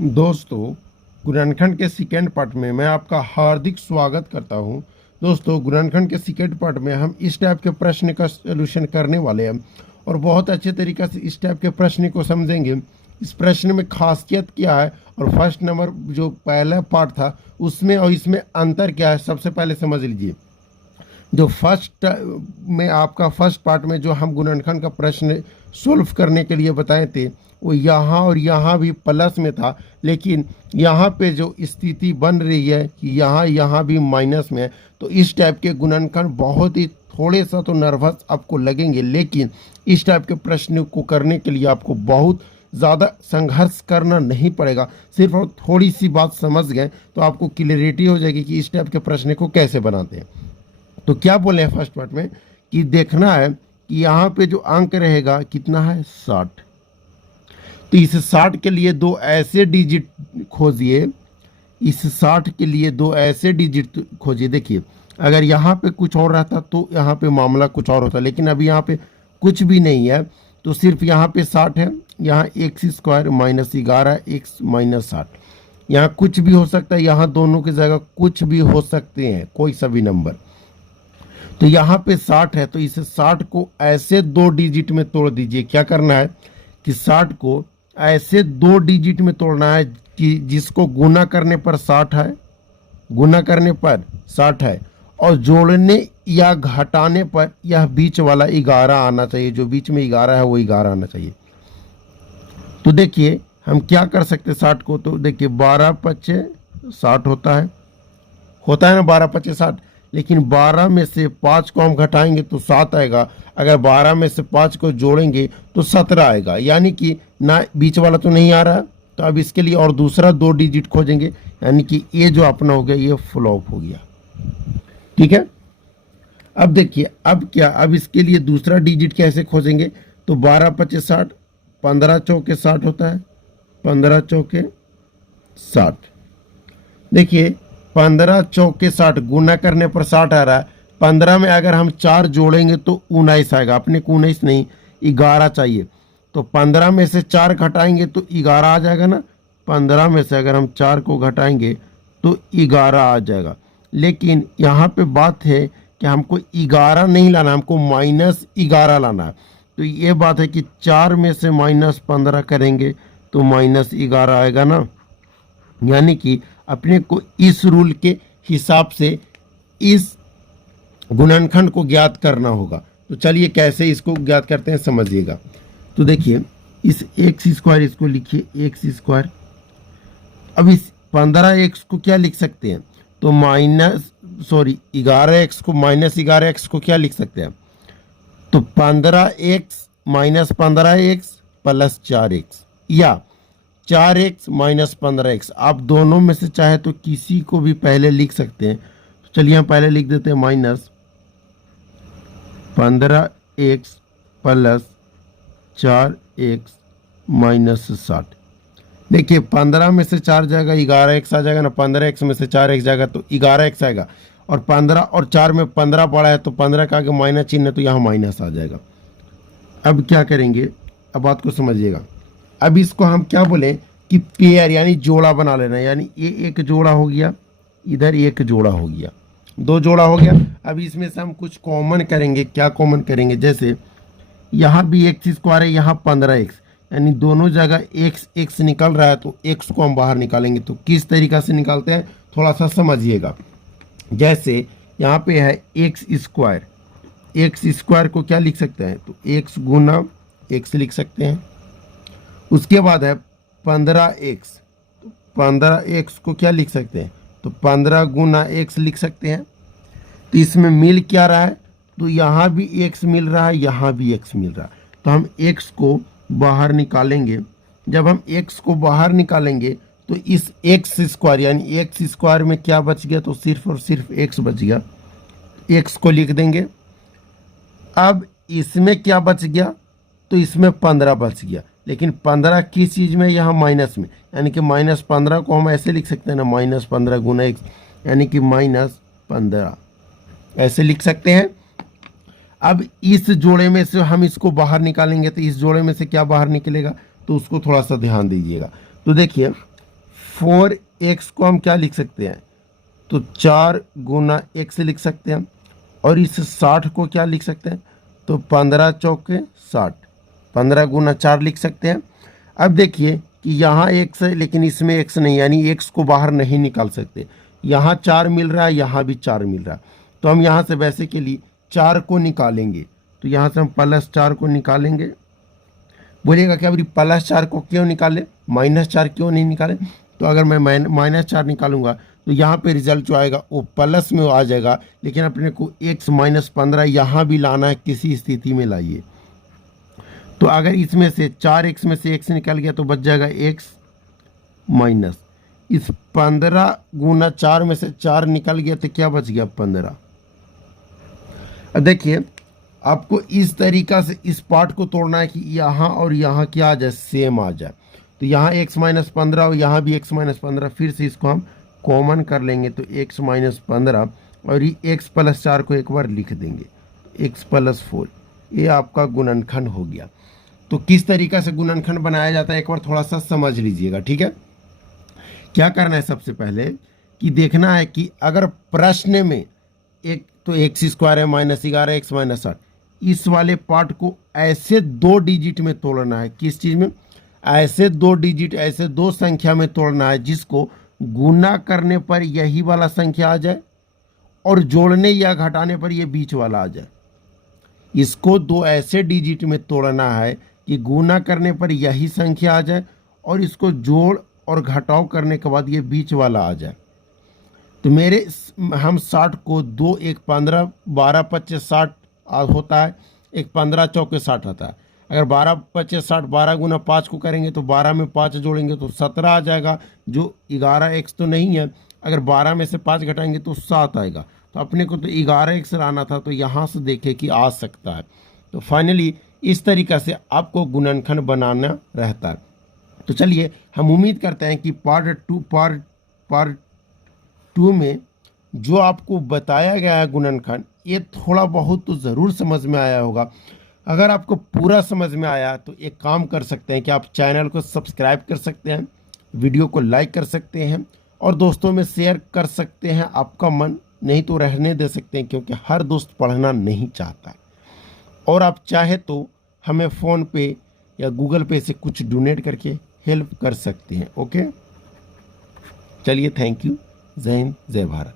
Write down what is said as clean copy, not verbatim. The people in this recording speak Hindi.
दोस्तों, गुणनखंड के सेकेंड पार्ट में मैं आपका हार्दिक स्वागत करता हूं। दोस्तों, गुणनखंड के सेकेंड पार्ट में हम इस टाइप के प्रश्न का सलूशन करने वाले हैं और बहुत अच्छे तरीके से इस टाइप के प्रश्न को समझेंगे। इस प्रश्न में खासियत क्या है और फर्स्ट नंबर जो पहला पार्ट था उसमें और इसमें अंतर क्या है, सबसे पहले समझ लीजिए। जो फर्स्ट में आपका फर्स्ट पार्ट में जो हम गुणनखंड का प्रश्न सोल्व करने के लिए बताए थे वो यहाँ और यहाँ भी प्लस में था, लेकिन यहाँ पे जो स्थिति बन रही है कि यहाँ भी माइनस में है। तो इस टाइप के गुणनखंड बहुत ही थोड़े सा तो नर्वस आपको लगेंगे, लेकिन इस टाइप के प्रश्न को करने के लिए आपको बहुत ज़्यादा संघर्ष करना नहीं पड़ेगा। सिर्फ और थोड़ी सी बात समझ गए तो आपको क्लियरिटी हो जाएगी कि इस टाइप के प्रश्न को कैसे बनाते हैं। तो क्या बोले हैं फर्स्ट पार्ट में कि देखना है कि यहाँ पे जो अंक रहेगा कितना है 60। तो इस 60 के लिए दो ऐसे डिजिट खोजिए, इस 60 के लिए दो ऐसे डिजिट खोजिए। देखिए, अगर यहाँ पे कुछ और रहता तो यहाँ पे मामला कुछ और होता, लेकिन अभी यहाँ पे कुछ भी नहीं है तो सिर्फ यहाँ पे 60 है। यहाँ x square minus 11 x minus 60, यहाँ कुछ भी हो सकता है, यहाँ दोनों की जगह कुछ भी हो सकते हैं, कोई सा भी नंबर। तो यहाँ पे 60 है तो इस 60 को ऐसे दो डिजिट में तोड़ दीजिए। क्या करना है कि 60 को ऐसे दो डिजिट में तोड़ना है कि जिसको गुना करने पर 60 है, गुना करने पर 60 है और जोड़ने या घटाने पर यह बीच वाला 11 आना चाहिए। जो बीच में 11 है वो 11 आना चाहिए। तो देखिए हम क्या कर सकते हैं 60 को, तो देखिए 12 पच्चे 60 होता है ना, 12 पच्चे 60, लेकिन 12 में से 5 को हम घटाएंगे तो 7 आएगा। अगर 12 में से 5 को जोड़ेंगे तो 17 आएगा, यानी कि ना बीच वाला तो नहीं आ रहा। तो अब इसके लिए और दूसरा दो डिजिट खोजेंगे, यानी कि ये जो अपना हो गया ये फ्लॉप हो गया। ठीक है, अब देखिए अब क्या, अब इसके लिए दूसरा डिजिट कैसे खोजेंगे। तो 12 पच्चे 60, 15 चौके 60 होता है, 15 चौके 60। देखिए 15 चौके 60 गुना करने पर 60 आ रहा है। 15 में अगर हम 4 जोड़ेंगे तो 19 आएगा। अपने को 19 नहीं 11 चाहिए, तो 15 में से 4 घटाएंगे तो 11 आ जाएगा ना। 15 में से अगर हम 4 को घटाएंगे तो 11 आ जाएगा। लेकिन यहाँ पे बात है कि हमको 11 नहीं लाना, हमको माइनस 11 लाना है। तो ये बात है कि 4 में से माइनस 15 करेंगे तो माइनस 11 आएगा ना। यानी कि अपने को इस रूल के हिसाब से इस गुणनखंड को ज्ञात करना होगा। तो चलिए कैसे इसको ज्ञात करते हैं समझिएगा। तो देखिए इस एक्स स्क्वायर, इसको लिखिए एक्स स्क्वायर। अब इस 15x को क्या लिख सकते हैं, तो 11x को माइनस 11x को क्या लिख सकते हैं, तो 15x minus 15x plus 4x या 4x माइनस 15x। आप दोनों में से चाहे तो किसी को भी पहले लिख सकते हैं। तो चलिए हम पहले लिख देते हैं minus 15x plus 4x minus 60। देखिए 15 में से 4 जाएगा 11x आ जाएगा ना, 15x में से 4x जाएगा तो 11x आएगा। और 15 और 4 में 15 पड़ा है तो 15 का आगे माइनस चिन्ह है तो यहाँ माइनस आ जाएगा। अब क्या करेंगे, अब बात को समझिएगा। अब इसको हम क्या बोले कि पेयर यानी जोड़ा बना लेना, यानी ये एक जोड़ा हो गया, इधर एक जोड़ा हो गया, दो जोड़ा हो गया। अब इसमें से हम कुछ कॉमन करेंगे। क्या कॉमन करेंगे, जैसे यहाँ भी एक्स स्क्वायर है, यहाँ 15x, यानी दोनों जगह x निकल रहा है तो x को हम बाहर निकालेंगे। तो किस तरीक़ा से निकालते हैं थोड़ा सा समझिएगा। जैसे यहाँ पे है एक्स स्क्वायर को क्या लिख सकते हैं, तो x गुना x लिख सकते हैं। उसके बाद है 15x, तो 15x को क्या लिख सकते हैं, तो 15 गुना x लिख सकते हैं। तो इसमें मिल क्या रहा है, तो यहाँ भी x मिल रहा है, यहाँ भी x मिल रहा है। तो हम x को बाहर निकालेंगे। जब हम x को बाहर निकालेंगे तो इस एक्स स्क्वायर यानी एक्स स्क्वायर में क्या बच गया, तो सिर्फ और सिर्फ x बच गया। x को लिख देंगे। अब इसमें क्या बच गया, तो इसमें 15 बच गया, लेकिन 15 किस चीज़ में, यहाँ माइनस में, यानी कि माइनस 15 को हम ऐसे लिख सकते हैं ना, माइनस 15 गुना x, यानी कि माइनस 15 ऐसे लिख सकते हैं। अब इस जोड़े में से हम इसको बाहर निकालेंगे तो इस जोड़े में से क्या बाहर निकलेगा, तो उसको थोड़ा सा ध्यान दीजिएगा। तो देखिए 4x को हम क्या लिख सकते हैं, तो 4 गुना x लिख सकते हैं। और इस 60 को क्या लिख सकते हैं, तो 15 चौके 60, 15 गुना 4 लिख सकते हैं। अब देखिए कि यहाँ x है लेकिन इसमें x नहीं, यानी x को बाहर नहीं निकाल सकते। यहाँ 4 मिल रहा है, यहाँ भी 4 मिल रहा है, तो हम यहाँ से वैसे के लिए 4 को निकालेंगे। तो यहाँ से हम +4 को निकालेंगे। बोलिएगा कि अभी +4 को क्यों निकाले, -4 क्यों नहीं निकाले? तो अगर मैं -4 निकालूंगा तो यहाँ पे रिजल्ट जो आएगा वो प्लस में आ जाएगा, लेकिन अपने को x -15 यहाँ भी लाना है, किसी स्थिति में लाइए। तो अगर इसमें से 4x में से x निकल गया तो बच जाएगा x माइनस इस 15 गुना 4 में से 4 निकल गया तो क्या बच गया, 15। अब देखिए आपको इस तरीका से इस पार्ट को तोड़ना है कि यहाँ और यहाँ क्या आ जाए, सेम आ जाए। तो यहाँ x -15 और यहाँ भी x -15, फिर से इसको हम कॉमन कर लेंगे तो x -15 और ये x +4 को एक बार लिख देंगे, x +4। ये आपका गुणनखंड हो गया। तो किस तरीका से गुणनखंड बनाया जाता है एक बार थोड़ा सा समझ लीजिएगा, ठीक है। क्या करना है, सबसे पहले कि देखना है कि अगर प्रश्न में एक तो x² है -11 x -8, इस वाले पार्ट को ऐसे 2 डिजिट में तोड़ना है। किस चीज़ में, ऐसे 2 डिजिट, ऐसे 2 संख्या में तोड़ना है जिसको गुना करने पर यही वाला संख्या आ जाए और जोड़ने या घटाने पर ये बीच वाला आ जाए। इसको 2 ऐसे डिजिट में तोड़ना है कि गुना करने पर यही संख्या आ जाए और इसको जोड़ और घटाव करने के बाद ये बीच वाला आ जाए। तो हम 60 को 2 1 15 12 25 60 होता है, 1 15 चौके 60 आता है। अगर 12 25 60 12 गुना 5 को करेंगे तो 12 में 5 जोड़ेंगे तो 17 आ जाएगा, जो 11x तो नहीं है। अगर 12 में से 5 घटाएंगे तो 7 आएगा। तो अपने को तो 11x लाना था, तो यहाँ से देखे कि आ सकता है। तो फाइनली इस तरीक़ा से आपको गुणनखंड बनाना रहता है। तो चलिए हम उम्मीद करते हैं कि पार्ट टू में जो आपको बताया गया है गुणनखंड, ये थोड़ा बहुत तो ज़रूर समझ में आया होगा। अगर आपको पूरा समझ में आया तो एक काम कर सकते हैं कि आप चैनल को सब्सक्राइब कर सकते हैं, वीडियो को लाइक कर सकते हैं और दोस्तों में शेयर कर सकते हैं। आपका मन नहीं तो रहने दे सकते हैं, क्योंकि हर दोस्त पढ़ना नहीं चाहता। और आप चाहे तो हमें फ़ोन पे या गूगल पे से कुछ डोनेट करके हेल्प कर सकते हैं। ओके, चलिए, थैंक यू। जय हिंद, जय भारत।